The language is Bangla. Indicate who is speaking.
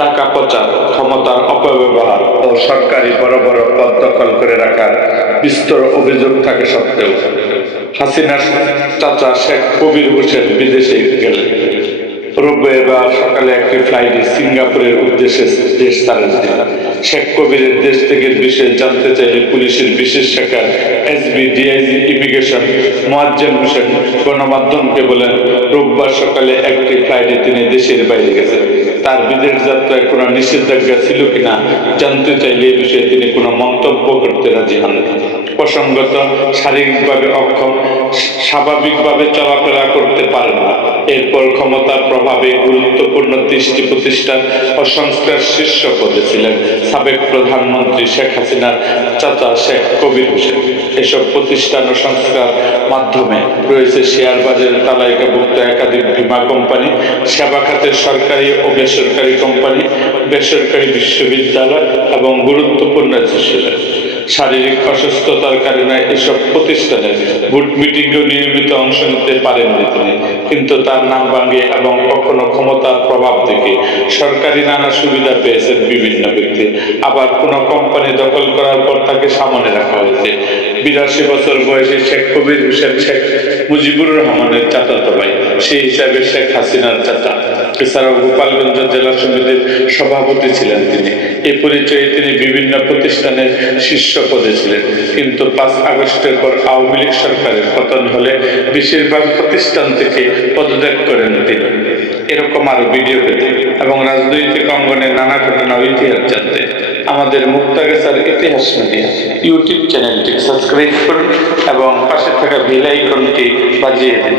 Speaker 1: টাকা প্রচার ক্ষমতার অপব্যবহার। ও সরকারি বড় বড় পদ দখল করে রাখার বিস্তর অভিযোগ থাকে সত্ত্বেও। হাসিনার চাচা শেখ কবির হোসেন বিদেশে গেলেন। রোববার সকালে একটি ফ্লাইটে সিঙ্গাপুরের উদ্দেশ্যে দেশ ছাড়েন। শেখ কবিরের দেশ থেকে বিষয়ে জানতে চাইলে পুলিশের বিশেষ শাখার SB DIG immigration Moazzem Hossain গণমাধ্যমকে বলেন, রোববার সকালে একটি ফ্লাইটে তিনি দেশের বাইরে গেছেন। তার বিদেশ যাত্রায় কোনো নিষেধাজ্ঞা ছিল কিনা জানতে চাইলে এ বিষয়ে তিনি কোনো মন্তব্য করতে রাজি হন প্রসঙ্গত, শারীরিকভাবে অক্ষম, স্বাভাবিকভাবে চলাফেরা করতে পারেন না। এরপর ক্ষমতার প্রভাবে গুরুত্বপূর্ণ দৃষ্টি প্রতিষ্ঠান ও সংস্কার শীর্ষ পদে ছিলেন সাবেক প্রধানমন্ত্রী শেখ হাসিনার চাচা শেখ কবির হোসেন। এসব প্রতিষ্ঠান ও সংস্কার মাধ্যমে রয়েছে শেয়ার বাজারের তালাইকাভুক্ত একাধিক বীমা কোম্পানি, সেবা খাতের সরকারি ও বেসরকারি কোম্পানি, বেসরকারি বিশ্ববিদ্যালয় এবং গুরুত্বপূর্ণ ছিল শারীরিক অসুস্থতার কারণে এসব প্রতিষ্ঠানে ভোট মিটিংয়েও নিয়মিত অংশ নিতে পারেননি তিনি। কিন্তু তার নাম ভাঙিয়ে এবং কখনো ক্ষমতার প্রভাব থেকে সরকারি নানা সুবিধা পেয়েছেন বিভিন্ন ব্যক্তি। আবার কোনো কোম্পানি দখল করার পর তাকে সামনে রাখা হয়েছে। বিরাশি বছর বয়সে শেখ কবির হোসেন শেখ মুজিবুর রহমানের চাচাতো ভাই, সেই হিসাবে শেখ হাসিনার চাচা। এছাড়াও গোপালগঞ্জ জেলা সমিতির সভাপতি ছিলেন তিনি। এই পরিচয়ে তিনি বিভিন্ন প্রতিষ্ঠানের শীর্ষ পদে ছিলেন। কিন্তু পাঁচ আগস্টের পর আওয়ামী লীগ সরকারের পতন হলে বেশিরভাগ প্রতিষ্ঠান থেকে পদত্যাগ করেন তিনি। এরকম আরও ভিডিও পেতে এবং রাজনৈতিক অঙ্গনে নানা ঘটনা ইতিহাস জানতে আমাদের মুক্তাগেসার ইতিহাস মিডিয়া ইউটিউব চ্যানেলটি সাবস্ক্রাইব করুন এবং পাশে থাকা বেল আইকনটি বাজিয়ে দিন।